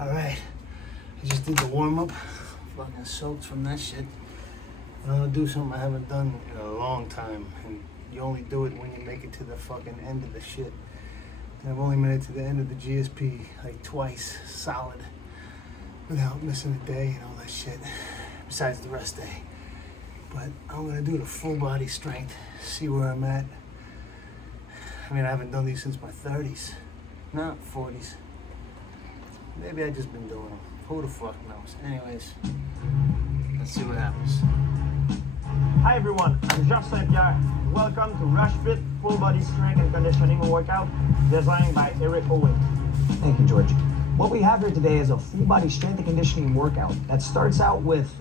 Alright, I just did the warm-up. Fucking soaked from that shit. I'm gonna do something I haven't done in a long time. And you only do it when you make it to the fucking end of the shit. And I've only made it to the end of the GSP like twice, solid, without missing a day and all that shit, besides the rest day. But I'm gonna do the full body strength, see where I'm at. I mean, I haven't done these since my 30s, not 40s. Maybe I just been doing them. Who the fuck knows? Anyways, let's see what happens. Hi everyone, I'm Georges Saint-Pierre. Welcome to THISHIT Full Body Strength and Conditioning Workout designed by Eric Owen. Thank you, George. What we have here today is a full body strength and conditioning workout that starts out with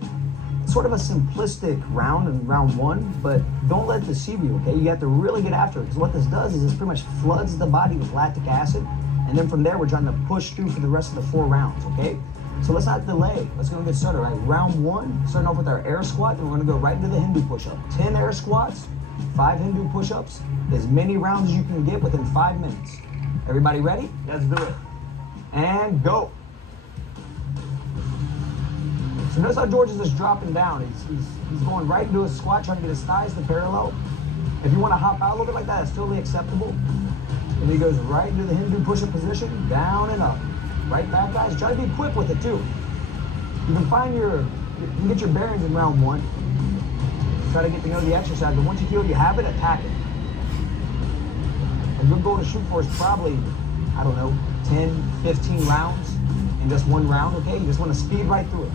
sort of a simplistic round in round one, but don't let it deceive you, okay? You have to really get after it, because what this does is this pretty much floods the body with lactic acid, and then from there we're trying to push through for the rest of the 4 rounds, okay? So let's not delay. Let's go and get started, right? Round one, starting off with our air squat, then we're gonna go right into the Hindu push-up. 10 air squats, 5 Hindu push-ups, as many rounds as you can get within 5 minutes. Everybody ready? Let's do it. And go. So notice how George is just dropping down. He's going right into his squat, trying to get his thighs to parallel. If you want to hop out a little bit like that, it's totally acceptable. And he goes right into the Hindu push-up position, down and up. Right back, guys. Try to be quick with it too. You can get your bearings in round one. Try to get to know the exercise, but once you feel you have it, attack it. A good goal to shoot for is probably, I don't know, 10, 15 rounds in just one round, okay? You just want to speed right through it.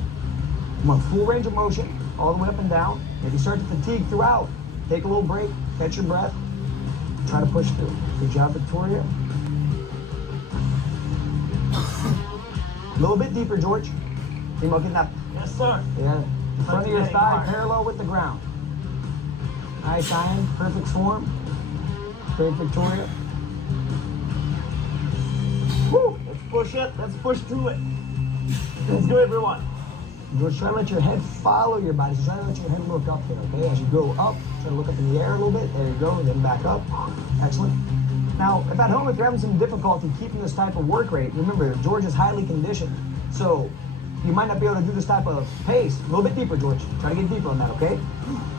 You want full range of motion, all the way up and down. If you start to fatigue throughout, take a little break, catch your breath, try to push through. Good job, Victoria. A little bit deeper, George. Keep getting up. Yes, sir. Yeah. The front of your thigh parallel with the ground. Nice, Ian. Perfect form. Great, Victoria. Woo! Let's push it. Let's push through it. Let's go, everyone. George, try to let your head follow your body. So try to let your head look up here, okay? As you go up, try to look up in the air a little bit. There you go. Then back up. Excellent. Now, if at home, if you're having some difficulty keeping this type of work rate, remember, George is highly conditioned. So you might not be able to do this type of pace. A little bit deeper, George. Try to get deeper on that, okay?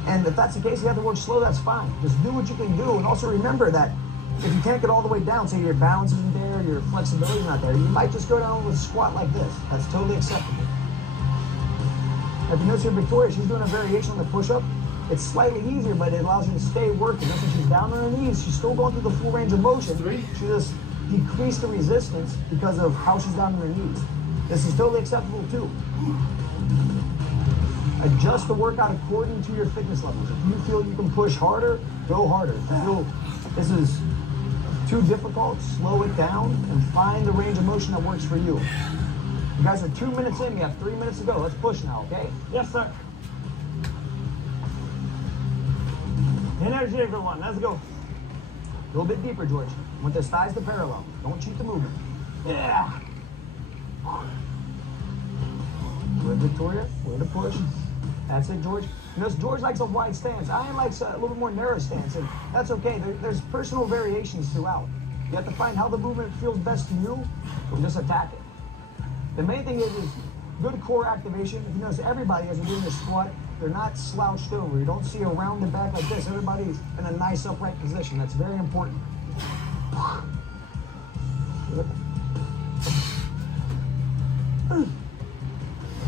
And if that's the case, you have to work slow, that's fine. Just do what you can do. And also remember that if you can't get all the way down, say your balance isn't there, your flexibility is not there, you might just go down with a squat like this. That's totally acceptable. Now, if you notice here, Victoria, she's doing a variation on the push-up. It's slightly easier, but it allows you to stay working. Notice when she's down on her knees, she's still going through the full range of motion. She just decreased the resistance because of how she's down on her knees. This is totally acceptable too. Adjust the workout according to your fitness levels. If you feel you can push harder, go harder. If you feel this is too difficult, slow it down and find the range of motion that works for you. You guys are 2 minutes in, you have 3 minutes to go. Let's push now, okay? Yes, sir. Energy, everyone. Let's go. A little bit deeper, George. Want those thighs to parallel. Don't cheat the movement. Yeah. Good, Victoria. Way to push. That's it, George. You know, George likes a wide stance. Ian likes a little bit more narrow stance, and that's okay. There's personal variations throughout. You have to find how the movement feels best to you, and just attack it. The main thing is good core activation. If you notice, everybody, as they're doing the squat, they're not slouched over. You don't see a rounded back like this. Everybody's in a nice upright position. That's very important. Good.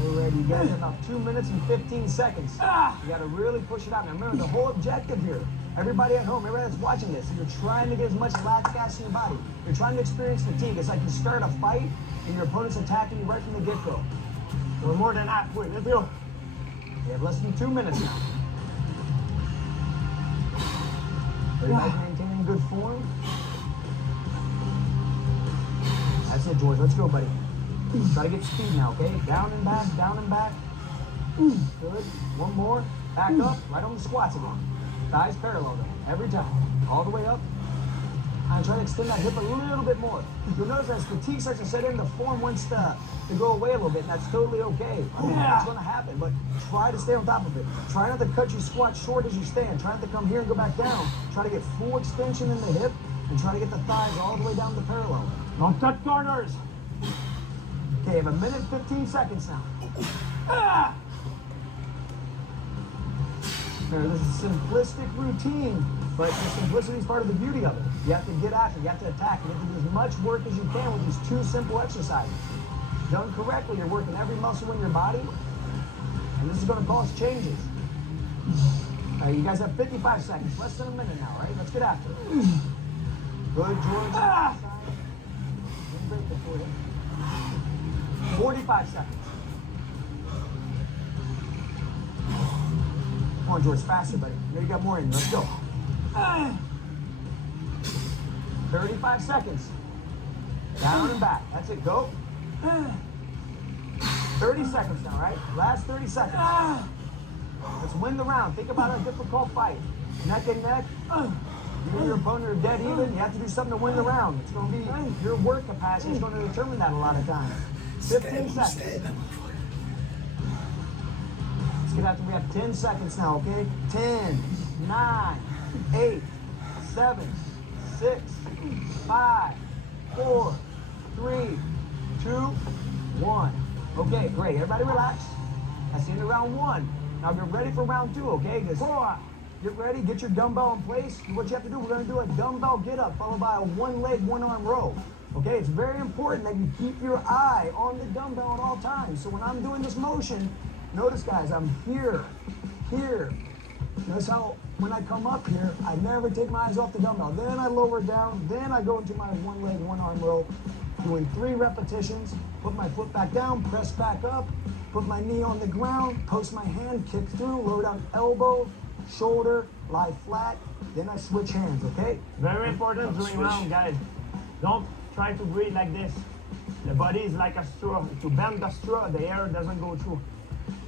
Alright, you guys have about 2 minutes and 15 seconds. You gotta really push it out. Now remember, the whole objective here, everybody at home, everybody that's watching this, you're trying to get as much lactic acid in your body. You're trying to experience fatigue. It's like you start a fight and your opponent's attacking you right from the get-go. We're more than halfway. Let's go. You have less than 2 minutes now. Everybody's maintaining good form. That's it, George. Let's go, buddy. Try to get speed now, okay? Down and back, down and back. Good. One more. Back up. Right on the squats again. Thighs parallel though. Every time. All the way up. And try to extend that hip a little bit more. You'll notice as fatigue starts to set in, the form wants to go away a little bit, and that's totally okay. I mean, that's going to happen, but try to stay on top of it. Try not to cut your squat short as you stand. Try not to come here and go back down. Try to get full extension in the hip, and try to get the thighs all the way down to parallel. Don't cut corners. Okay, I have a minute 15 seconds now. Ah! Now, this is a simplistic routine, but the simplicity is part of the beauty of it. You have to get after it, you have to attack, you have to do as much work as you can with these 2 simple exercises. Done correctly, you're working every muscle in your body, and this is going to cause changes. All right, you guys have 55 seconds, less than a minute now, right? Let's get after it. Good, George. Ah! 45 seconds. Come on, George, faster, buddy. I know you got more in you. Let's go. 35 seconds. Down and back. That's it. Go. 30 seconds now, right? Last 30 seconds. Let's win the round. Think about a difficult fight. Neck and neck. You and your opponent are dead even. You have to do something to win the round. It's going to be your work capacity is going to determine that a lot of times. 15 seconds. Let's get after. We have 10 seconds now, okay? 10, 9, 8, 7, 6, 5, 4, 3, 2, 1. Okay, great. Everybody relax. That's the end of round 1. Now get ready for round 2, okay? Just get ready, get your dumbbell in place. What you have to do, we're going to do a dumbbell get up followed by a 1-leg, 1-arm row. Okay, it's very important that you keep your eye on the dumbbell at all times. So when I'm doing this motion, notice guys, I'm here. Notice how when I come up here, I never take my eyes off the dumbbell. Then I lower it down, then I go into my 1-leg, 1-arm row, doing 3 repetitions, put my foot back down, press back up, put my knee on the ground, post my hand, kick through, lower down elbow, shoulder, lie flat, then I switch hands, okay? Very important during round, guys. Don't try to breathe like this. The body is like a straw. To bend the straw, the air doesn't go through.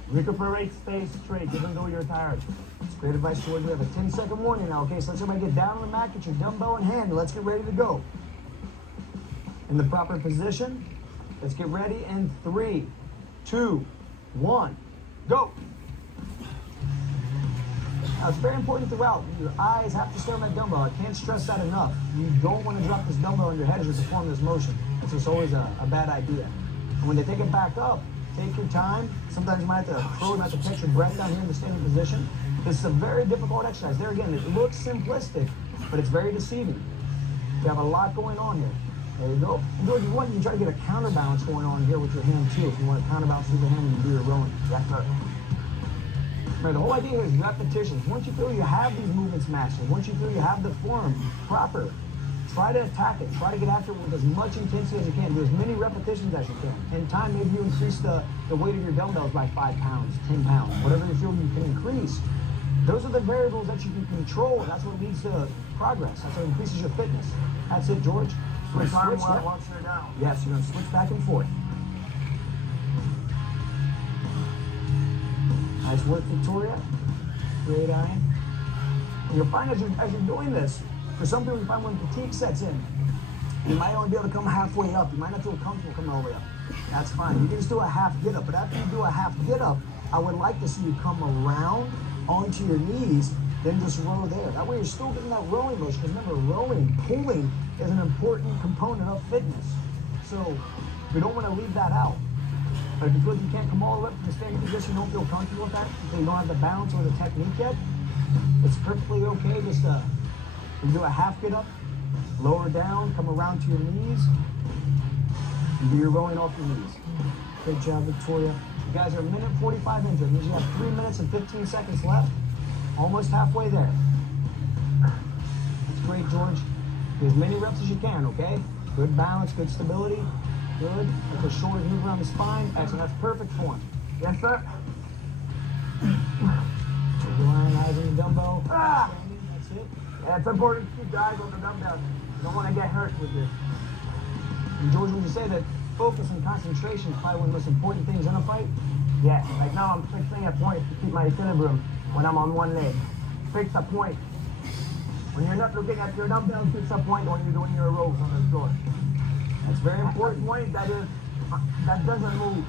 Recuperate, stay straight, even though you're tired. It's great advice, George. We have a 10-second warning now, okay? So let's everybody get down on the mat, get your dumbbell in hand, and let's get ready to go. In the proper position, let's get ready in 3, 2, 1, go. Now, it's very important throughout. Your eyes have to stay on that dumbbell. I can't stress that enough. You don't want to drop this dumbbell on your head as you perform this motion. It's just always a bad idea. And when they take it back up, take your time. Sometimes you might have to throw, you might have to catch your breath down here in the standing position. This is a very difficult exercise. There again, it looks simplistic, but it's very deceiving. You have a lot going on here. There you go. If you want, you can try to get a counterbalance going on here with your hand too. If you want to counterbalance with your hand, you can do your rowing. That's right. The whole idea is repetitions. Once you feel you have these movements mastered, once you feel you have the form proper, try to attack it. Try to get after it with as much intensity as you can. Do as many repetitions as you can. In time, maybe you increase the weight of your dumbbells by 5 pounds, 10 pounds, whatever you feel you can increase. Those are the variables that you can control. That's what leads to progress. That's what increases your fitness. That's it, George. Switch once you're down. Yes, you're going to switch back and forth. Nice work, Victoria. Great eye. And you'll find as you're doing this, for some people you find when fatigue sets in, you might only be able to come halfway up. You might not feel comfortable coming all the way up. That's fine. You can just do a half get up. But after you do a half get up, I would like to see you come around onto your knees, then just row there. That way you're still getting that rowing motion. Because remember, rowing, pulling is an important component of fitness. So we don't want to leave that out. But if you feel like you can't come all the way up to the standing position, you don't feel comfortable with that, if you don't have the balance or the technique yet, it's perfectly okay. Just you do a half get up, lower down, come around to your knees, and do your rowing off your knees. Good job, Victoria. You guys are 1:45 into it. It means you have 3 minutes and 15 seconds left. Almost halfway there. That's great, George. Do as many reps as you can, okay? Good balance, good stability. Good. Let the shoulders move around the spine. Excellent. That's perfect form. Yes, sir. Eyes on the dumbbell. Ah! That's it. Yeah, it's important to keep the eyes on the dumbbell. You don't want to get hurt with this. And George, would you say that focus and concentration is probably one of the most important things in a fight? Yeah, like now I'm fixing a point to keep my equilibrium when I'm on one leg. Fix a point. When you're not looking at your dumbbell, fix a point when you're doing your rows on the floor. That's very important. Point that doesn't move.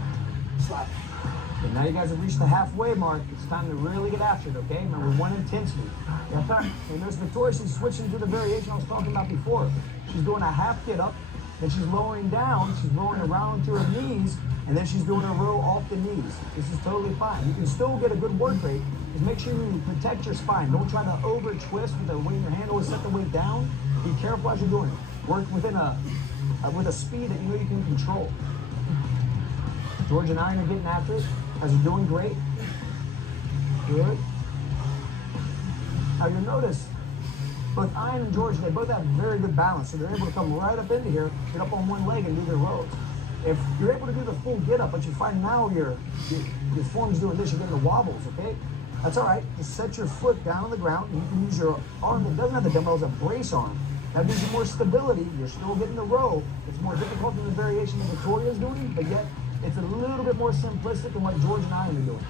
Okay, now you guys have reached the halfway mark. It's time to really get after it, okay? Remember, 1 intensity. Yes, sir. And there's Victoria, she's switching to the variation I was talking about before. She's doing a half get up, then she's lowering down, she's rolling around to her knees, and then she's doing a row off the knees. This is totally fine. You can still get a good work rate. Just make sure you protect your spine. Don't try to over twist with the weight in your hand. Always set the weight down. Be careful as you're doing it. Work within with a speed that you know you can control. George and I are getting after it. Guys are doing great. Good. Now you'll notice both Ian and George, they both have very good balance, so they're able to come right up into here, get up on one leg and do their rows. If you're able to do the full get up, but you find now your form's doing this, you're getting the wobbles, okay? That's all right. Just set your foot down on the ground, and you can use your arm that doesn't have the dumbbell as a brace arm. That gives you more stability. You're still getting the row. It's more difficult than the variation that Victoria's doing, but yet it's a little bit more simplistic than what George and I are doing.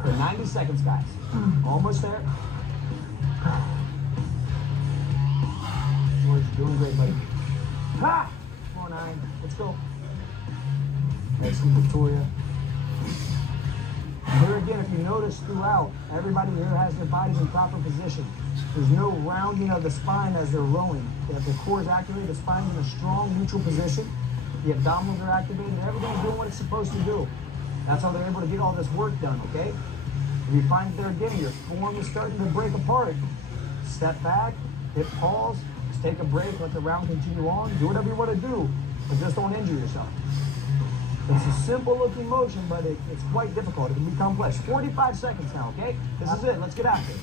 For 90 seconds, guys. Almost there. George, you're doing great, buddy. Ha! Come on, Ian. Let's go. Excellent, Victoria. Here again, if you notice throughout, everybody here has their bodies in proper position. There's no rounding of the spine as they're rowing. The core is activated, the spine's in a strong neutral position. The abdominals are activated, everything's doing what it's supposed to do. That's how they're able to get all this work done, okay? If you find that they're getting your form is starting to break apart, step back, hit pause, just take a break, let the round continue on, do whatever you want to do, but just don't injure yourself. It's a simple looking motion, but it's quite difficult. It can be complex. 45 seconds now, okay? This is it. Let's get after it.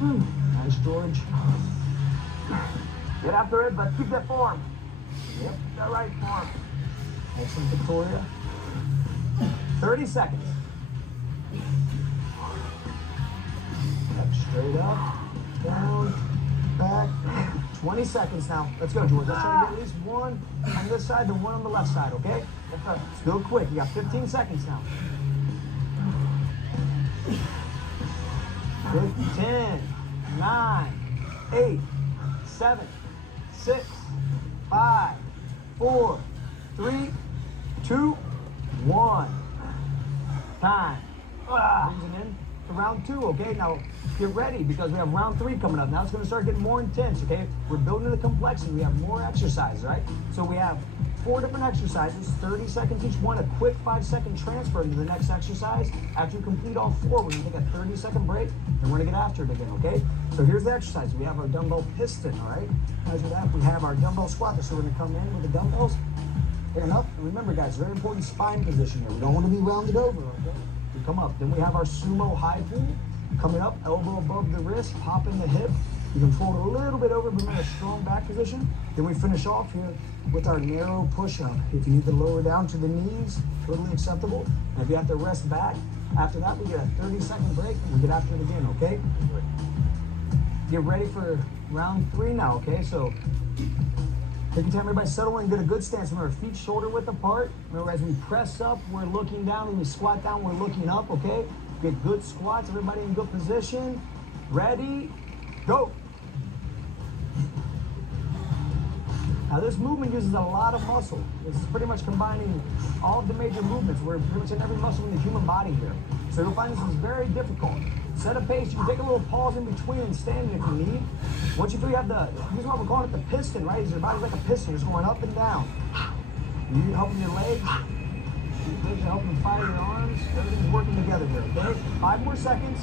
Nice, George. Get after it, but keep that form. Yep, that right form. Excellent, Victoria. 30 seconds. Up, straight up, down, back. 20 seconds now. Let's go, George. Let's try to get at least one on this side and one on the left side, okay? Still quick. You got 15 seconds now. Good. 10, 9, 8, 7, 6, 5, 4, 3, 2, 1. Time. Brings it in to round 2, okay? Now, get ready because we have round 3 coming up. Now it's going to start getting more intense, okay? We're building the complexity. We have more exercises, right? So we have 4 different exercises, 30 seconds each one, a quick 5-second transfer into the next exercise. After you complete all 4, we're going to take a 30-second break, and we're going to get after it again, okay? So here's the exercise. We have our dumbbell piston, all right? After that, we have our dumbbell squat. So we're going to come in with the dumbbells, stand up. And remember, guys, very important spine position here. We don't want to be rounded over, okay? We come up. Then we have our sumo high pull. Coming up, elbow above the wrist, pop in the hip. You can fold a little bit over, but in a strong back position. Then we finish off here with our narrow push-up. If you need to lower down to the knees, totally acceptable. And if you have to rest back, after that, we get a 30-second break, and we get after it again, okay? Get ready for round 3 now, okay? So take your time, everybody settle in, get a good stance. Remember, feet shoulder width apart. Remember, as we press up, we're looking down. When we squat down, we're looking up, okay? Get good squats, everybody in good position. Ready, go. Now this movement uses a lot of muscle. This is pretty much combining all of the major movements. We're pretty much in every muscle in the human body here. So you'll find this is very difficult. Set a pace. You can take a little pause in between and stand if you need. Once you feel you have this is what we're calling it, the piston, right? Your body's like a piston, just going up and down. You need help with your legs. Your legs are helping fire your arms. Everything's working together here, okay? 5 more seconds.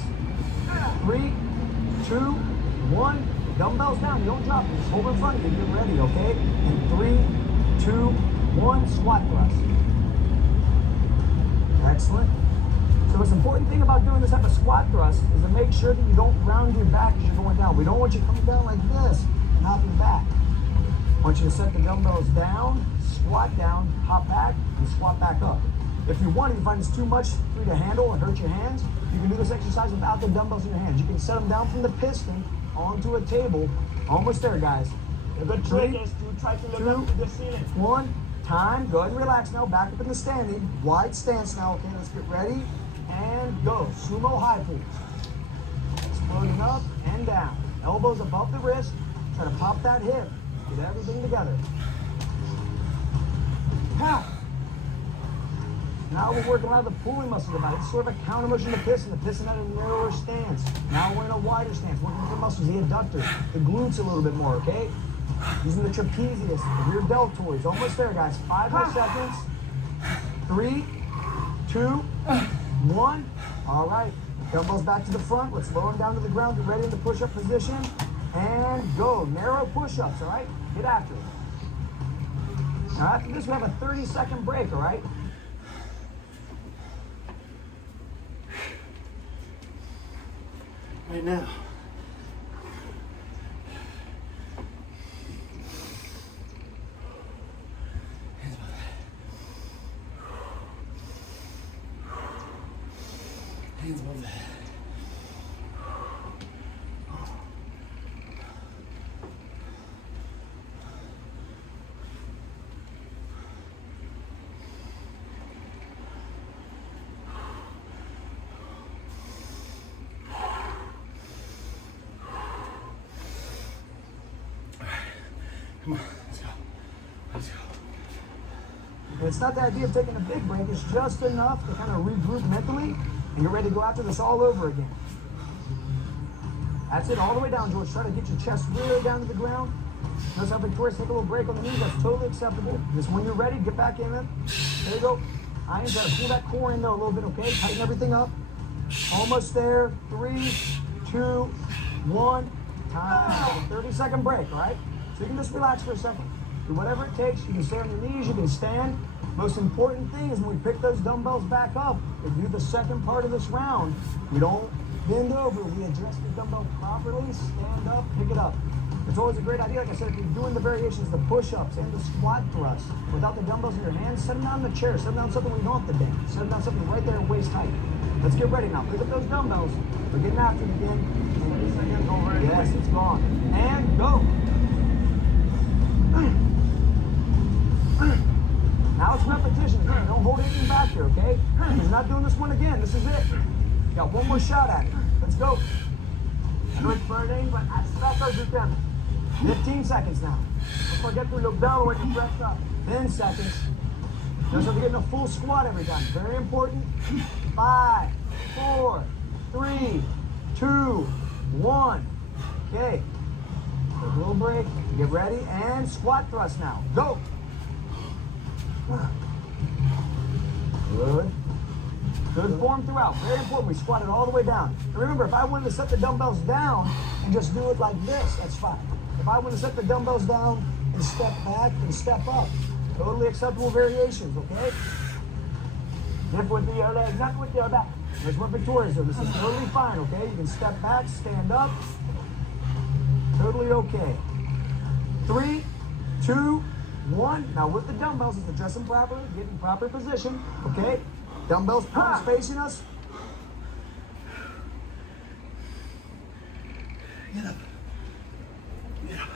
3, 2, 1. Dumbbells down, you don't drop them. Just hold in front of you, get ready, okay? And 3, 2, 1, squat thrust. Excellent. So what's the important thing about doing this type of squat thrust is to make sure that you don't round your back as you're going down. We don't want you coming down like this and hopping back. I want you to set the dumbbells down, squat down, hop back, and squat back up. If you want, if you find this too much for you to handle and hurt your hands, you can do this exercise without the dumbbells in your hands. You can set them down from the piston onto a table. Almost there, guys. A good trick is to try to look up to the ceiling. 1, time. Go ahead and relax now. Back up in the standing. Wide stance now. Okay, let's get ready. And go. Sumo high pull. Exploding up and down. Elbows above the wrist. Try to pop that hip. Get everything together. Ha! Now we're working a lot of the pulling muscles of the body. It's sort of a counter motion to piston. The piston at a narrower stance. Now we're in a wider stance. Working with the muscles, the adductors, the glutes a little bit more, okay? Using the trapezius, the rear deltoids. Almost there, guys. 5 more seconds. 3, 2, 1. All right. Dumbbells back to the front. Let's lower them down to the ground. Get ready in the push-up position. And go. Narrow push-ups, all right? Get after it. Now after this, we have a 30-second break, all right? Right now. Hands above that. Hands above that. Come on, let's go. Let's go. And it's not the idea of taking a big break. It's just enough to kind of regroup mentally and get ready to go after this all over again. That's it, all the way down, George. Try to get your chest really down to the ground. Notice how Victoria's take a little break on the knees. That's totally acceptable. Just when you're ready, get back in it. There you go. I ain't got to pull that core in there a little bit, okay? Tighten everything up. Almost there. 3, 2, 1. Time. 30-second break, all right? So you can just relax for a second. Do whatever it takes. You can stay on your knees, you can stand. Most important thing is when we pick those dumbbells back up, we do the second part of this round. We don't bend over. We address the dumbbell properly, stand up, pick it up. It's always a great idea. Like I said, if you're doing the variations, the push-ups and the squat thrusts, without the dumbbells in your hands, set them down in the chair. Set them down something where you don't have to bend. Set them down something right there waist height. Let's get ready now. Pick up those dumbbells. We're getting after it again. Yes, it's gone. And go. Now it's repetition. Again, don't hold anything back here, okay? He's not doing this one again. This is it. Got one more shot at it. Let's go. I know it's burning, but as fast as you can. 15 seconds now. Don't forget to look down when you press up. 10 seconds. Just have to get in a full squat every time. Very important. 5, 4, 3, 2, 1. Okay. Take a little break. Get ready and squat thrust now. Go. Good. Good form throughout. Very important. We squat it all the way down. And remember, if I wanted to set the dumbbells down and just do it like this, that's fine. If I want to set the dumbbells down and step back and step up, totally acceptable variations, okay? Dip with your legs, not with your back. That's what Victoria's doing. This is totally fine, okay? You can step back, stand up. Totally okay. 3, 2, 1. Now with the dumbbells, let's address them properly, get in proper position, okay? Dumbbells, palms facing us. Get up. Get up.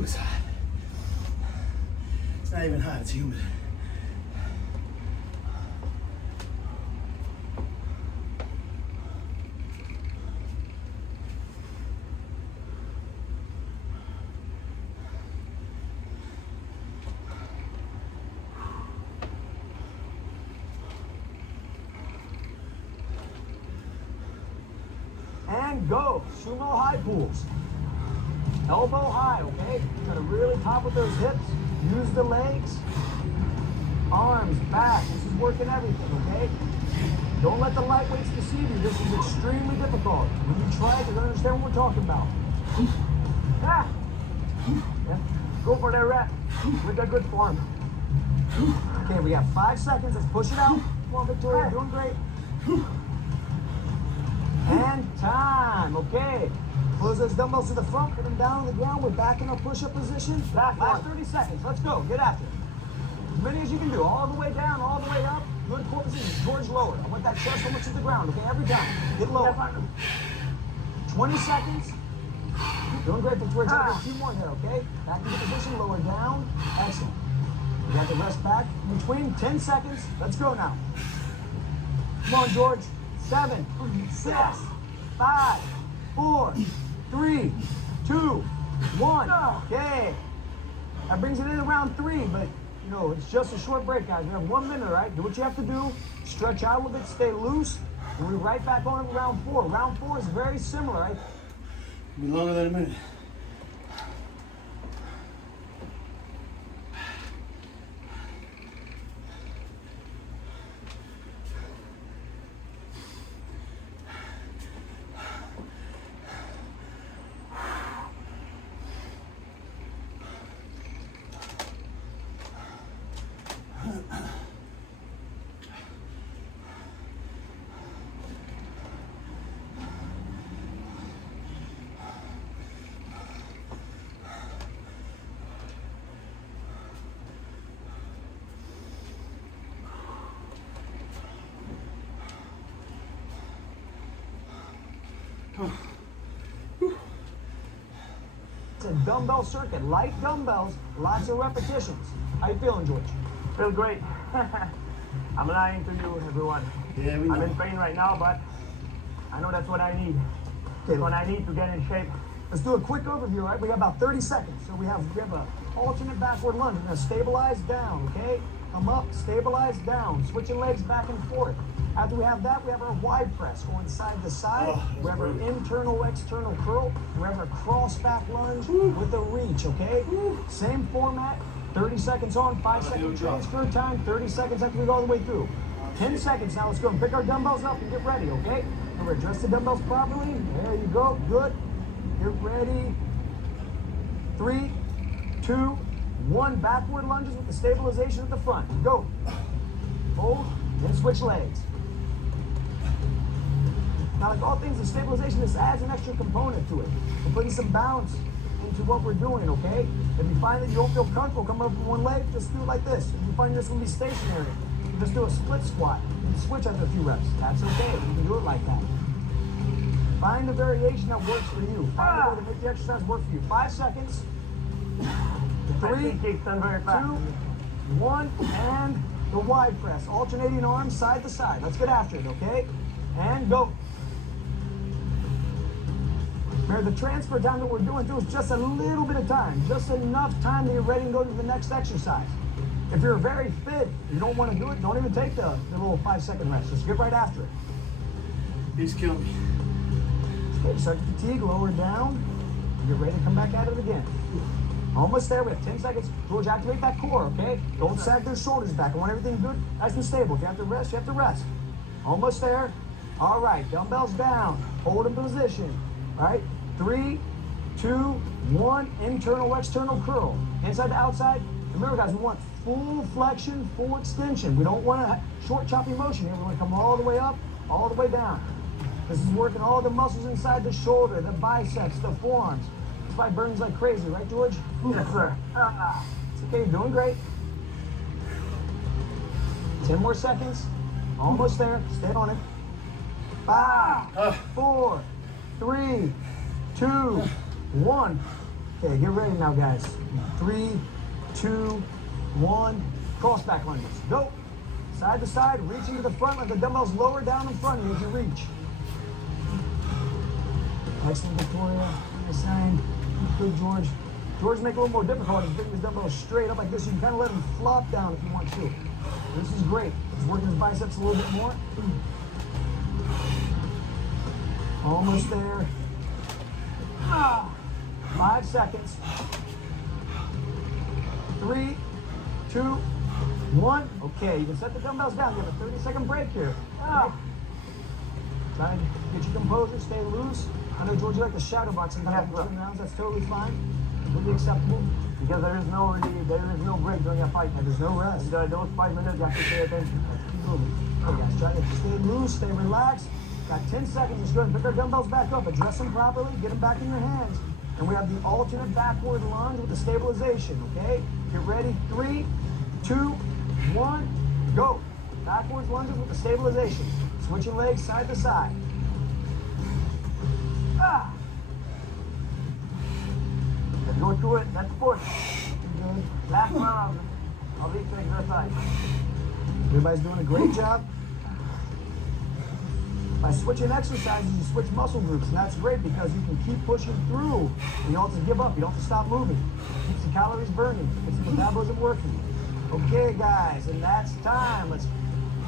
It's hot. It's not even hot, it's humid. And go. Sumo high pulls. Elbow high, okay? Try to really top with those hips. Use the legs. Arms, back. This is working everything, okay? Don't let the light weights deceive you. This is extremely difficult. When you try it, you're gonna understand what we're talking about. Ah! Yeah. Go for that rep with a good form. Okay, we have 5 seconds. Let's push it out. Come on, Victoria, doing great. And time, okay. Close those dumbbells to the front, put them down on the ground. We're back in our push-up position. Last 30 seconds. Let's go. Get after it. As many as you can do. All the way down, all the way up. Good core position. Towards lower. I want that chest almost to the ground, okay? Every time. Get lower. 20 seconds. Doing great, Victoria. Try to get 2 more there, okay? Back into position, lower down. Excellent. You got the rest back in between. 10 seconds. Let's go now. Come on, George. 7, 6, 5, 4, 3, 2, 1. Okay. That brings it in around 3, but you know, it's just a short break, guys. We have 1 minute, right? Do what you have to do. Stretch out a little bit, stay loose. And we're right back on round 4. Round 4 is very similar, right? It'll be longer than a minute. It's a dumbbell circuit, light dumbbells, lots of repetitions. How you feeling, George? Feel great. I'm lying to you, everyone. Yeah, we know. I'm in pain right now, but I know that's what I need. Okay, What I need to get in shape. let's do a quick overview, right? We have about 30 seconds. So we have a alternate backward lunge. We're gonna stabilize down, okay? Come up, stabilize down, switching legs back and forth. After we have that, we have our wide press going side to side. We have our internal, external curl. We have our cross back lunge with a reach, okay? Same format, 30 seconds on, 5-second transfer time, 30 seconds after we go all the way through. 10 seconds now, let's go and pick our dumbbells up and get ready, okay? Remember, adjust the dumbbells properly. There you go, good. Get ready. 3, 2, 1. Backward lunges with the stabilization at the front. Go. Hold, then switch legs. Now, like all things, the stabilization, this adds an extra component to it. We're putting some balance into what we're doing, okay? If you find that you don't feel comfortable coming up with one leg, just do it like this. If you find this will be stationary, you just do a split squat. You can switch after a few reps. That's okay. You can do it like that. Find the variation that works for you. Find a way to make the exercise work for you. 5 seconds. 3, 2, 1, and the wide press. Alternating arms side to side. Let's get after it, okay? And go. Remember, the transfer time that we're doing through is just a little bit of time. Just enough time that you're ready to go to the next exercise. If you're very fit, you don't want to do it, don't even take the little 5-second rest. Just get right after it. He's killing me. Okay, start to fatigue, lower down. Get ready to come back at it again. Almost there, we have 10 seconds. George, activate that core, okay? Don't sag those shoulders back. I want everything good, nice and stable. If you have to rest, you have to rest. Almost there. All right, dumbbells down. Hold in position. All right, 3, 2, 1. Internal, external curl. Inside to outside. Remember, guys, we want full flexion, full extension. We don't want a short, choppy motion here. We want to come all the way up, all the way down. This is working all the muscles inside the shoulder, the biceps, the forearms. That's why it burns like crazy, right, George? Yes, sir. It's okay, you're doing great. 10 more seconds. Almost there. Stay on it. 5, 4, 3, 2, 1. Okay, get ready now, guys. 3, 2, 1. Cross back lunges. Go. Side to side, reaching to the front, let the dumbbells lower down in front of you as you reach. Excellent, Victoria. Nice sign. Good, George. George, make it a little more difficult. He's bringing his dumbbells straight up like this. You can kind of let him flop down if you want to. This is great. He's working his biceps a little bit more. Almost there. 5 seconds. 3, 2, 1. Okay, you can set the dumbbells down. You have a 30-second break here. Try to get your composure, stay loose. I know, George, you like the shadow box sometimes after 2 rounds. That's totally fine. Completely acceptable. Because there is no break during a fight. There's no rest. Those 5 minutes, you have to pay attention. Keep moving. Okay, guys, try to stay loose, stay relaxed. Got 10 seconds. Just go ahead and pick our dumbbells back up. Address them properly. Get them back in your hands. And we have the alternate backward lunge with the stabilization, okay? Get ready. 3, 2, 1, go. Backwards lunges with the stabilization. Switching legs side to side. Ah. Let's go through it. Let's push. Good. Last round of each exercise. Everybody's doing a great job. By switching exercises, you switch muscle groups, and that's great because you can keep pushing through. You don't have to give up. You don't have to stop moving. Keeps the calories burning. Keeps the metabolism working. Okay, guys, and that's time. Let's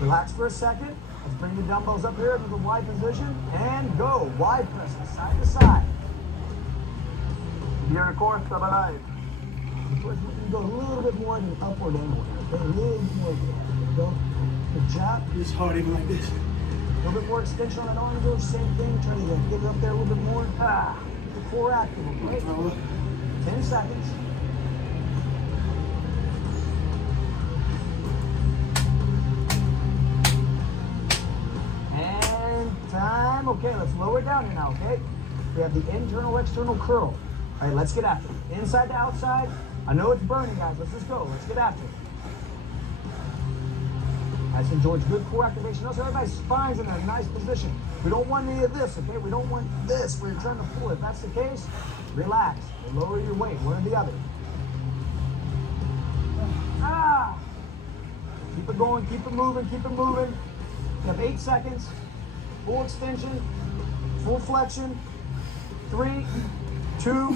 relax for a second. Let's bring the dumbbells up here into the Y position and go. Y presses side to side. Your core stabilize. Of course, we can go a little bit more in an upward angle. Okay, a little bit more. There we go. Good job. It's hard even like this. A little bit more extension on that arm, George. Same thing. Try to get it up there a little bit more. Keep the core active, okay? 10 seconds. And time. Okay, let's lower it down here now, okay? We have the internal, external curl. All right, let's get after it. Inside to outside. I know it's burning, guys. Let's just go. Let's get after it. I said, George, good core activation. Also, everybody's spine's in a nice position. We don't want any of this, okay? We don't want this where you're trying to pull. If that's the case, relax. Lower your weight, one or the other. Ah! Keep it going, keep it moving, keep it moving. You have 8 seconds. Full extension, full flexion. 3, 2,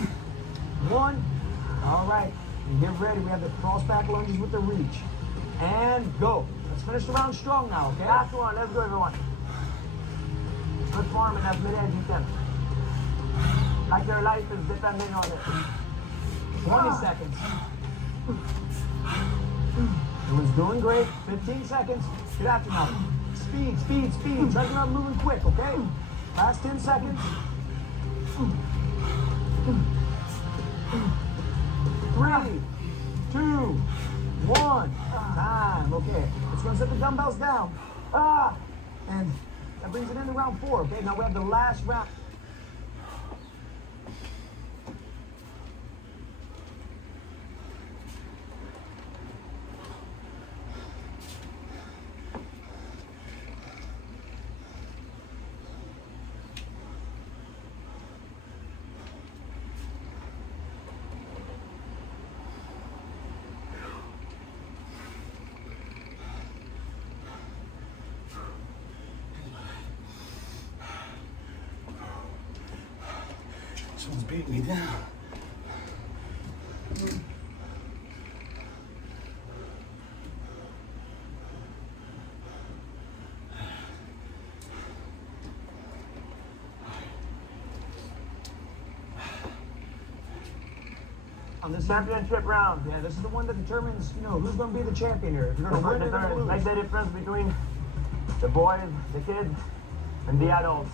1. All right, and get ready. We have the cross back lunges with the reach. And go. Let's finish the round strong now, okay? Last one. Let's go, everyone. Good form and as many as you can. Like your life is depending on it. 20 seconds. Everyone's doing great. 15 seconds. Get after now. Speed, speed, speed. Try to get out moving quick, okay? Last 10 seconds. 3, 2, 1. Time. Okay. Let's go and set the dumbbells down. And that brings it into round 4. Okay. Now we have the last round. Someone's beating me down. On this Championship round. yeah, this is the one that determines, who's going to be the champion here. If you're going to win or you're going to lose. Make the difference between the boys, the kids, and the adults.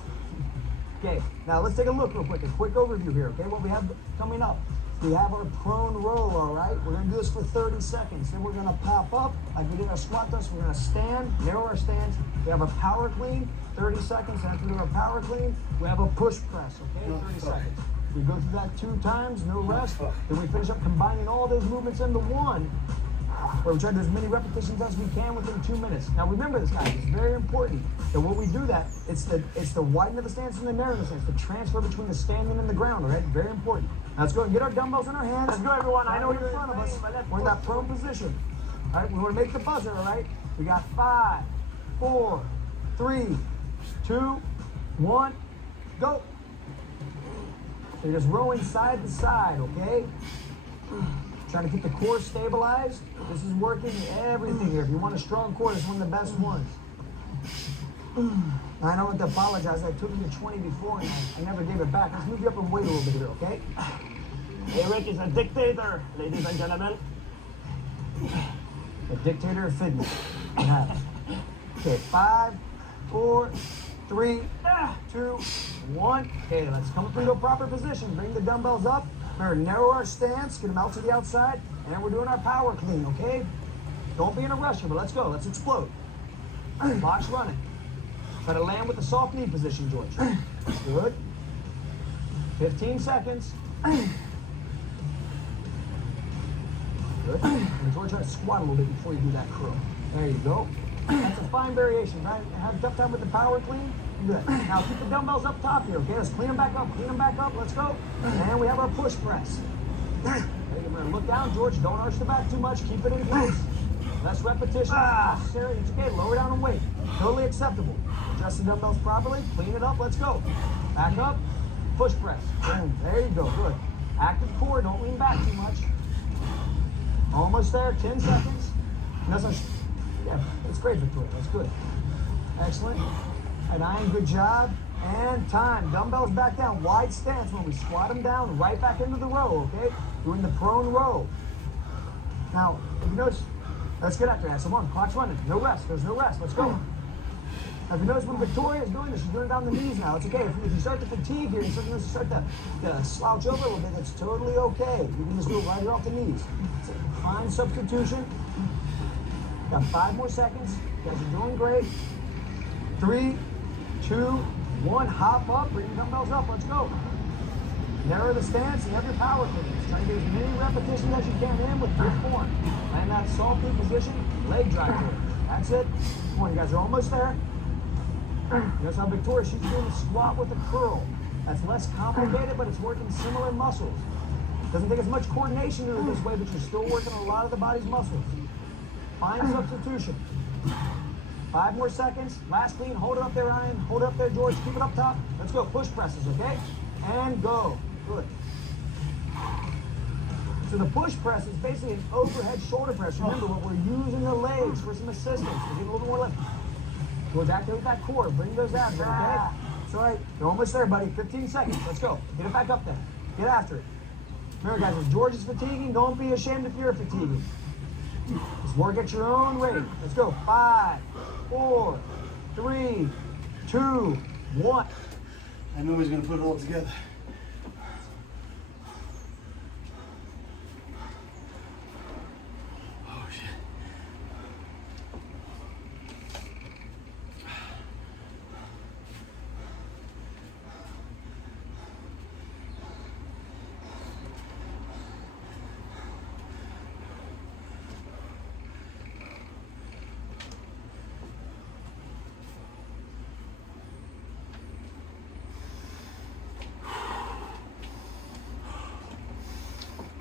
Okay, now let's take a look real quick. A quick overview here, okay? What we have coming up. We have our prone roll, all right? We're going to do this for 30 seconds. Then we're going to pop up. Like we did our squat thrust, we're going to stand, narrow our stance. We have a power clean, 30 seconds. After we do our power clean, we have a push press, okay? 30 seconds. We go through that 2 times, no rest. Then we finish up combining all those movements into one, where we try to do as many repetitions as we can within 2 minutes. Now remember this, guys, it's very important that when we do that, it's the widening of the stance and the narrowing of the stance, the transfer between the standing and the ground, all right? Very important. Now let's go and get our dumbbells in our hands. Let's go, everyone. I know you're in front of us. but let's We're in that prone position. All right, we want to make the buzzer, all right? We got 5, 4, 3, 2, 1, go. So you're just rowing side to side, okay? Trying to keep the core stabilized. This is working everything here. If you want a strong core, it's one of the best ones. I don't want to apologize. I took you to 20 before and I never gave it back. Let's move you up and weight a little bit here, okay? Eric is a dictator, ladies and gentlemen. The dictator of fitness. Yeah. Okay, 5, 4, 3, 2, 1. Okay, let's come up into a proper position. Bring the dumbbells up. Remember, narrow our stance, get them out to the outside, and we're doing our power clean, okay? Don't be in a rush here, but let's go. Let's explode. Box running. Try to land with the soft knee position, George. Good. 15 seconds. Good. And George, try to squat a little bit before you do that curl. There you go. That's a fine variation, right? Have tough time with the power clean. Good. Now keep the dumbbells up top here, okay? Let's clean them back up, let's go. And we have our push press. We're gonna look down, George, don't arch the back too much, keep it in place. Less repetition if necessary, it's okay, lower down and weight. Totally acceptable. Adjust the dumbbells properly, clean it up, let's go. Back up, push press. Boom, there you go, good. Active core, don't lean back too much. Almost there, 10 seconds. And that's yeah, it's great, Victoria, that's good. Excellent. And Ian, good job. And time. Dumbbells back down. Wide stance when we squat them down, right back into the row, okay? Doing the prone row. Now, if you notice, let's get after that. Come on, clock's running. No rest. There's no rest. Let's go. Now, if you notice when Victoria is doing this, she's doing it down the knees now. It's okay. If you start to fatigue here, you start to slouch over a little bit, it's totally okay. You can just do it right here off the knees. It's a fine substitution. Got 5 more seconds. You guys are doing great. 3, 2, 1, hop up, bring your dumbbells up, let's go. Narrow the stance, you have your power cleans. Try to get as many repetitions as you can in with good form. Land that salty position, leg drive to it. That's it. Come on, you guys are almost there. Notice how Victoria, she's doing a squat with a curl. That's less complicated, but it's working similar muscles. Doesn't take as much coordination to do it this way, but you're still working a lot of the body's muscles. Fine substitution. 5 more seconds. Last clean. Hold it up there, Ryan. Hold it up there, George. Keep it up top. Let's go. Push presses, okay? And go. Good. So the push press is basically an overhead shoulder press. Remember, what we're using the legs for some assistance. We're getting a little bit more lift. George, activate that core. Bring those abs there, okay? It's all right. You're almost there, buddy. 15 seconds. Let's go. Get it back up there. Get after it. Remember, guys, if George is fatiguing, don't be ashamed if you're fatiguing. Just work at your own rate. Let's go. 5, 4, 3, 2, 1. I knew he was going to put it all together. Oh, shit.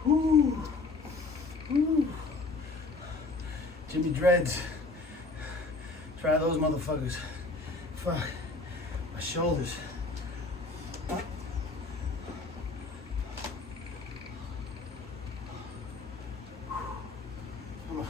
Woo. Woo. Jimmy Dreads. Try those motherfuckers. Fuck. My shoulders. Come on.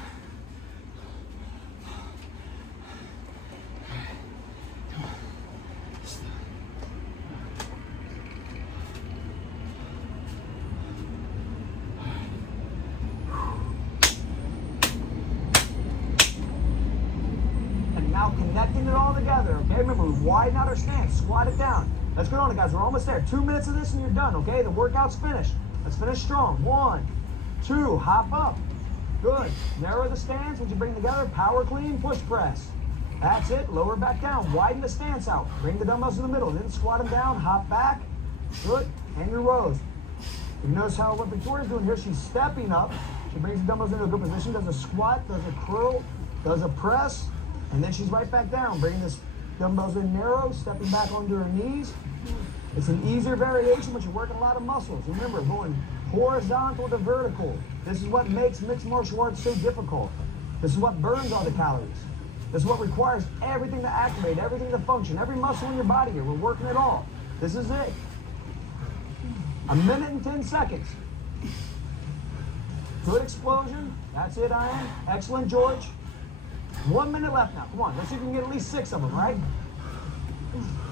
Now connecting it all together, okay? Remember, we widen out our stance, squat it down. Let's get on it, guys. We're almost there. 2 minutes of this and you're done, okay? The workout's finished. Let's finish strong. 1, 2, hop up. Good. Narrow the stance. Once you bring it together, power clean, push press. That's it. Lower back down. Widen the stance out. Bring the dumbbells in the middle. Then squat them down, hop back. Good. And your rows. You notice how what Victoria's doing here, she's stepping up. She brings the dumbbells into a good position, does a squat, does a curl, does a press, and then she's right back down, bringing this dumbbells in narrow, stepping back onto her knees. It's an easier variation, but you're working a lot of muscles. Remember, going horizontal to vertical. This is what makes mixed martial arts so difficult. This is what burns all the calories. This is what requires everything to activate, everything to function, every muscle in your body here. We're working it all. This is it. 1 minute and 10 seconds. Good explosion. That's it, Ian. Excellent, George. 1 minute left now. Come on, let's see if we can get at least 6 of them, right?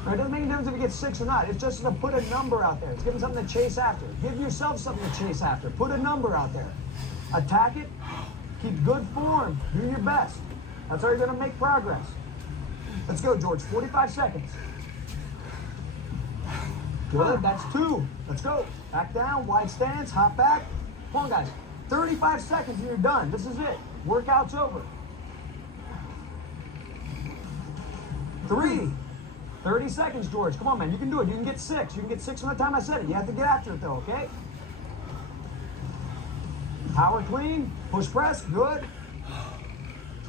Now, it doesn't make a difference if you get 6 or not. It's just to put a number out there. It's giving something to chase after. Give yourself something to chase after. Put a number out there. Attack it. Keep good form. Do your best. That's how you're going to make progress. Let's go, George. 45 seconds. Good. That's 2. Let's go. Back down. Wide stance. Hop back. Come on, guys. 35 seconds and you're done. This is it. Workout's over. 3. 30 seconds, George. Come on, man. You can do it. You can get 6. You can get 6 from the time I said it. You have to get after it, though, okay? Power clean. Push press. Good.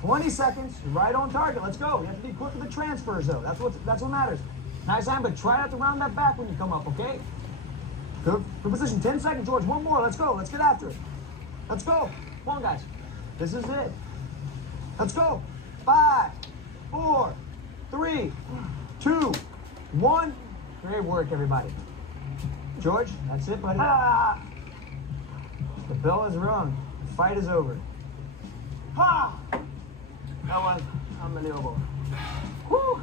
20 seconds. You're right on target. Let's go. You have to be quick with the transfers, though. That's what matters. Nice hand, but try not to round that back when you come up, okay? Good position. 10 seconds, George. One more. Let's go. Let's get after it. Let's go. Come on, guys. This is it. Let's go. 5, 4, 3, 2, 1. Great work, everybody. George, that's it, buddy. Ah! The bell is rung. The fight is over. Ha! That was unbelievable. Whew!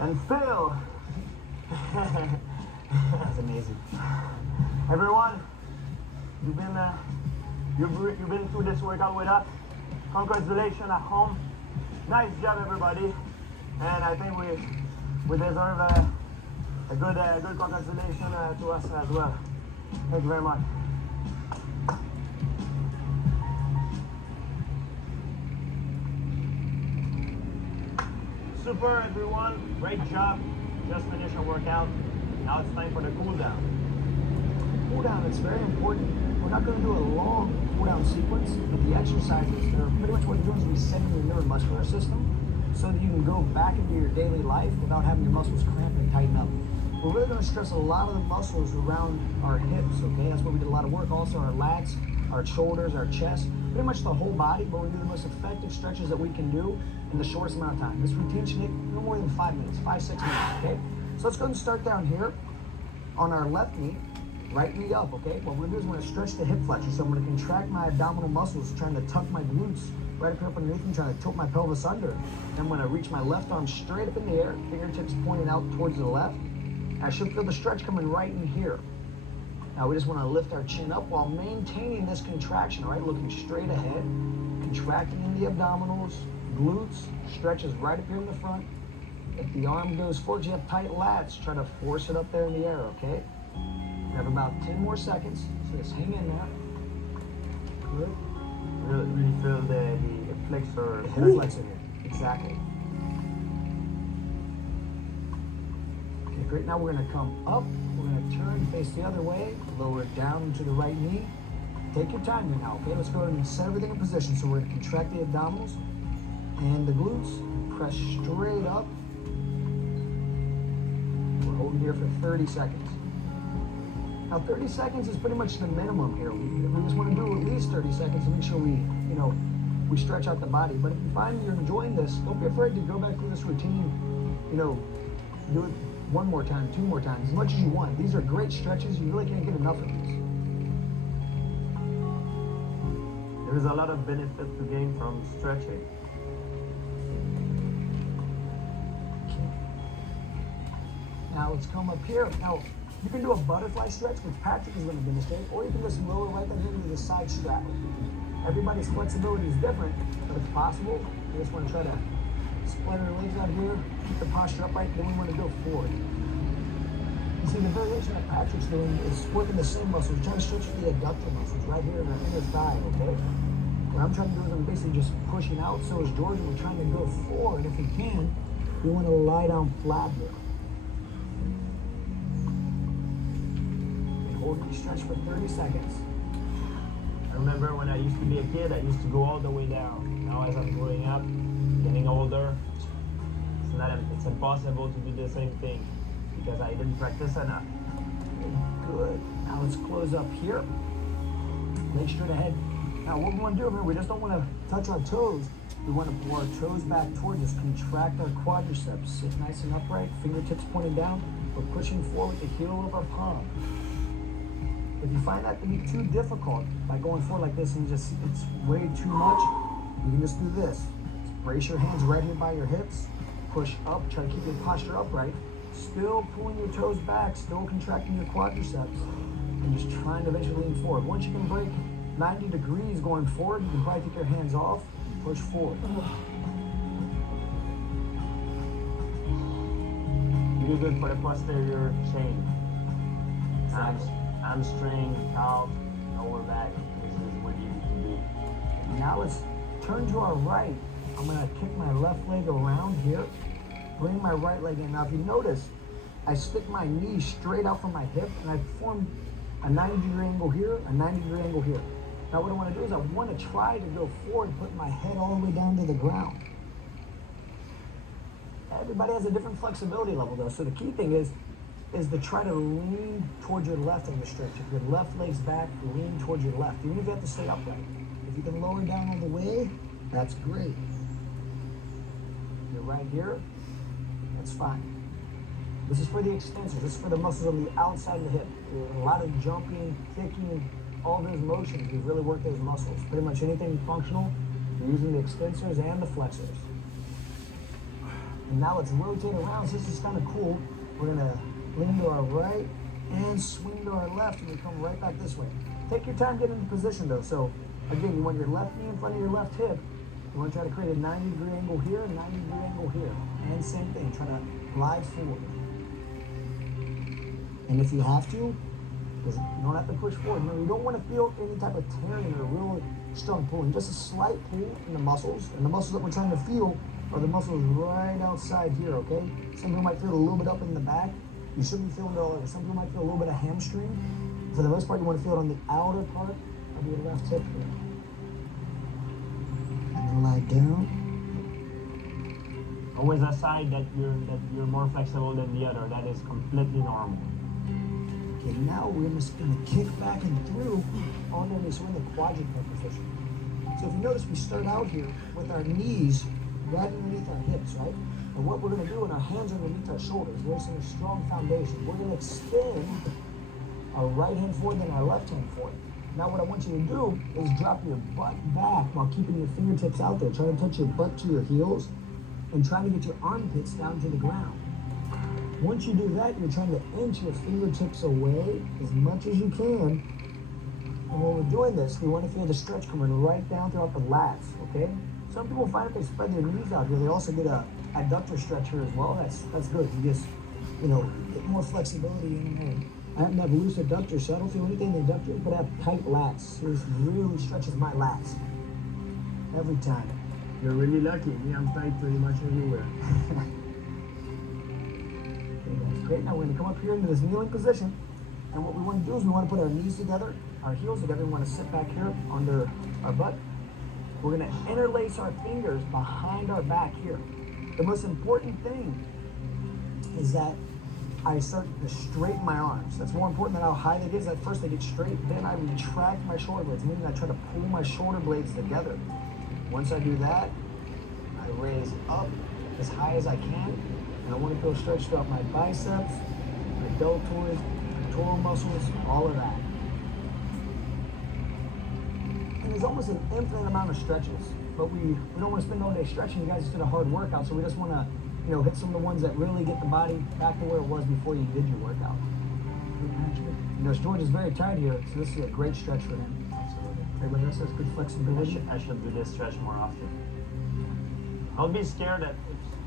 And Phil. That's amazing. Everyone, you've been through this workout with us. Congratulations at home. Nice job, everybody. And I think we deserve a good congratulation to us as well. Thank you very much. Super, everyone. Great job. Just finished our workout. Now it's time for the cool down. Cool down, it's very important. We're not going to do a long cool down sequence, but the exercises, they're pretty much what you're doing is resetting your neuromuscular system so that you can go back into your daily life without having your muscles cramp and tighten up. We're really going to stress a lot of the muscles around our hips, okay? That's where we did a lot of work. Also our lats, our shoulders, our chest, pretty much the whole body, but we do the most effective stretches that we can do in the shortest amount of time. This routine should take no more than 5 minutes, 5-6 minutes, okay? So let's go ahead and start down here on our left knee, right knee up, okay? What we're gonna do is we're gonna stretch the hip flexor. So I'm gonna contract my abdominal muscles, trying to tuck my glutes right up here up underneath me, trying to tilt my pelvis under. Then I'm gonna reach my left arm straight up in the air, fingertips pointing out towards the left. I should feel the stretch coming right in here. Now we just wanna lift our chin up while maintaining this contraction, all right? Looking straight ahead, contracting in the abdominals, glutes, stretches right up here in the front. If the arm goes forward, you have tight lats, try to force it up there in the air, okay? We have about 10 more seconds, so just hang in there. Good. Really feel the flexor. The flexor here, exactly. Okay, great, now we're gonna come up, we're gonna turn, face the other way, lower it down to the right knee. Take your time here now, okay? Let's go ahead and set everything in position. So we're gonna contract the abdominals and the glutes, press straight up. We're holding here for 30 seconds. Now 30 seconds is pretty much the minimum here. We just want to do at least 30 seconds to make sure we stretch out the body. But if you find you're enjoying this, don't be afraid to go back through this routine, do it 1 more time, 2 more times, as much as you want. These are great stretches. You really can't get enough of these. There's a lot of benefit to gain from stretching. Now let's come up here. Now, you can do a butterfly stretch, which Patrick is going to demonstrate, or you can just lower right down here into the side straddle. Everybody's flexibility is different, but it's possible. We just want to try to split our legs out here, keep the posture upright, then we want to go forward. You see, the variation that Patrick's doing is working the same muscles. We're trying to stretch the adductor muscles right here in our inner thigh, okay? What I'm trying to do is I'm basically just pushing out, so is George, and we're trying to go forward. If we can, we want to lie down flat here. Hold your stretch for 30 seconds. I remember when I used to be a kid, I used to go all the way down. Now as I'm growing up, getting older, it's impossible to do the same thing because I didn't practice enough. Good. Now let's close up here. Make sure the head. Now what we want to do, remember, we just don't want to touch our toes. We want to pull our toes back towards us, contract our quadriceps, sit nice and upright, fingertips pointing down. We're pushing forward with the heel of our palm. If you find that to be too difficult by going forward like this and it's way too much, you can just do this. Just brace your hands right here by your hips, push up, try to keep your posture upright, still pulling your toes back, still contracting your quadriceps, and just trying to eventually lean forward. Once you can break 90 degrees going forward, you can probably take your hands off and push forward. You do good for the posterior chain. Hamstring, calf, lower back. This is what you need to do. Now let's turn to our right. I'm gonna kick my left leg around here, bring my right leg in. Now if you notice, I stick my knee straight out from my hip and I form a 90-degree angle here, a 90-degree angle here. Now what I wanna do is I wanna try to go forward, put my head all the way down to the ground. Everybody has a different flexibility level though. So the key thing is to try to lean towards your left in the stretch. If your left leg's back, lean towards your left, even if you have to stay upright. If you can lower down all the way, that's great. You're right here, that's fine. This is for the extensors. This is for the muscles on the outside of the hip. A lot of jumping, kicking, all those motions. We've really worked those muscles. Pretty much anything functional, you're using the extensors and the flexors. And now let's rotate around. So this is kind of cool. We're gonna lean to our right and swing to our left, and we come right back this way. Take your time getting into position though. So again, you want your left knee in front of your left hip. You want to try to create a 90-degree angle here, 90-degree angle here. And same thing, try to glide forward. And if you have to, because you don't have to push forward. Remember, you don't want to feel any type of tearing or real strong pulling. Just a slight pull in the muscles. And the muscles that we're trying to feel are the muscles right outside here, okay? Some people might feel a little bit up in the back. You shouldn't be feeling it all over. Some people might feel a little bit of hamstring. For the most part, you want to feel it on the outer part of your left hip here. And lie down. Always a side that you're more flexible than the other. That is completely normal. Okay, now we're just gonna kick back and through underneath, so we're in the quadruped position. So if you notice, we start out here with our knees right underneath our hips, right? And what we're gonna do, and our hands underneath our shoulders, we're in a strong foundation. We're gonna extend our right hand forward, then our left hand forward. Now what I want you to do is drop your butt back while keeping your fingertips out there. Try to touch your butt to your heels and try to get your armpits down to the ground. Once you do that, you're trying to inch your fingertips away as much as you can. And when we're doing this, we want to feel the stretch coming right down throughout the lats, okay? Some people find if they spread their knees out here, they also get a adductor stretch here as well. That's good. You just, get more flexibility in there. I happen to have loose adductors, so I don't feel anything in the adductors, but I have tight lats. This really stretches my lats every time. You're really lucky. Me, I'm tight pretty much everywhere. That's great. Now we're going to come up here into this kneeling position. And what we want to do is we want to put our knees together, our heels together. We want to sit back here under our butt. We're going to interlace our fingers behind our back here. The most important thing is that I start to straighten my arms. That's more important than how high they get. At first they get straight, then I retract my shoulder blades, meaning I try to pull my shoulder blades together. Once I do that, I raise up as high as I can. And I want to feel stretched throughout my biceps, my deltoids, pectoral muscles, all of that. And there's almost an infinite amount of stretches, but we don't want to spend all day stretching. You guys just did a hard workout, so we just want to, hit some of the ones that really get the body back to where it was before you did your workout. George is very tired here, so this is a great stretch for him. Everybody else has good flexibility. I should do this stretch more often. I'll be scared that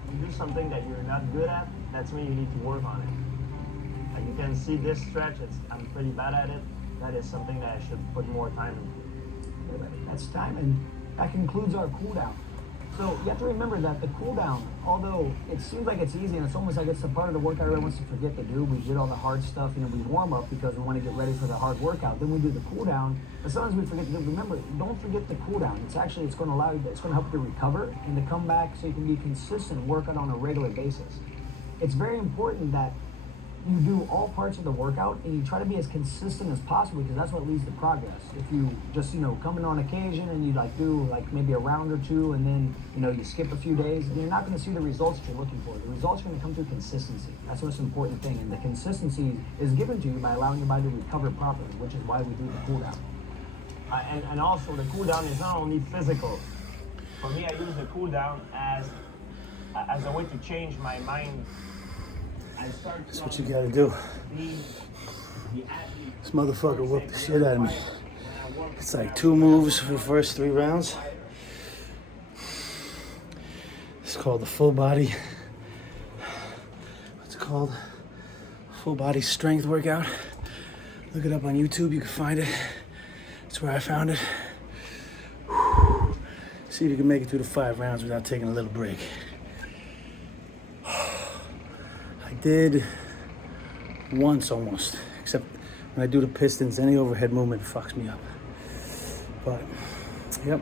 if you do something that you're not good at, that's when you need to work on it. And you can see this stretch, I'm pretty bad at it. That is something that I should put more time into. That's time, and that concludes our cool down. So you have to remember that the cool down, although it seems like it's easy and it's almost like it's a part of the workout everyone wants to forget to do. We did all the hard stuff, we warm up because we want to get ready for the hard workout. Then we do the cool down, but sometimes we forget to do. Remember, don't forget the cool down. It's going to allow you, it's going to help you to recover and to come back so you can be consistent and work out on a regular basis. It's very important that you do all parts of the workout and you try to be as consistent as possible because that's what leads to progress. If you just, come in on occasion and you do maybe a round or two and then, you skip a few days, you're not going to see the results that you're looking for. The results are going to come through consistency. That's the most important thing. And the consistency is given to you by allowing your body to recover properly, which is why we do the cool down. And also the cool down is not only physical. For me, I use the cool down as a way to change my mind. That's what you gotta do. This motherfucker whooped the shit out of me. It's like 2 moves for the first 3 rounds. It's called the full body. What's it called? Full body strength workout. Look it up on YouTube, you can find it. That's where I found it. See if you can make it through the 5 rounds without taking a little break. Did once almost, except when I do the pistons, any overhead movement fucks me up. But, yep,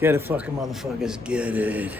get it, fucking motherfuckers, get it.